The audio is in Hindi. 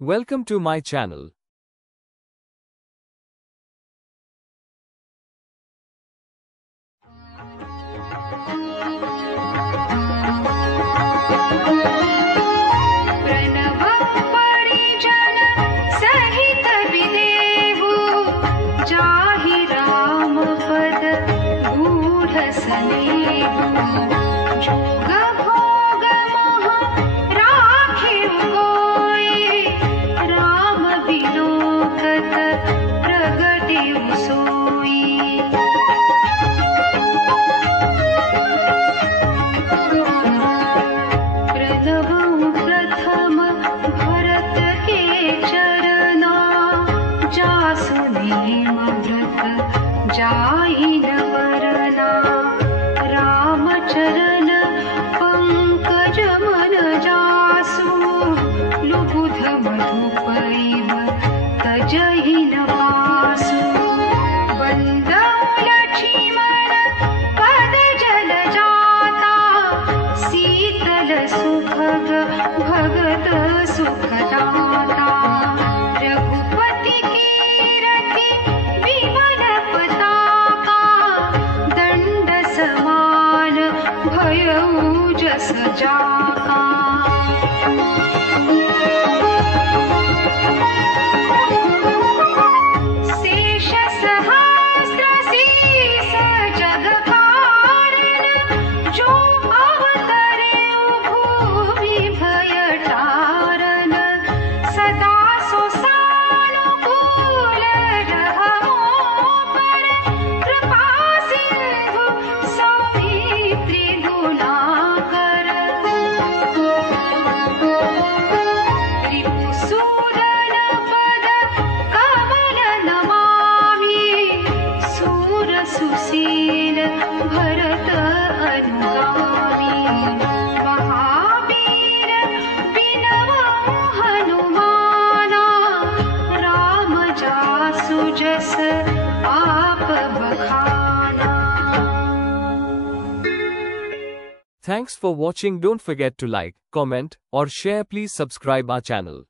Welcome to my channel. जाई न वरना रामचरण पंकज मन जासु लुबुध मधुपैव तजहि न पासु वंदौ लक्ष्मण पद जल जाता शीतल सुखद भगत सुखदाता रघुपति कीरति विमल समान भयउ जस जाका शेष सहस्त्र शीस जग कारण जो अवतरे भूमि भय तारन सदा सो सानुकूल रहमो पर कृपा सिंधु सुशील भरत अनुगामी महावीर बिनवउ हनुमाना राम जासु जस आप बखाना। Thanks for watching. Don't forget to like, comment, or share. Please subscribe our channel.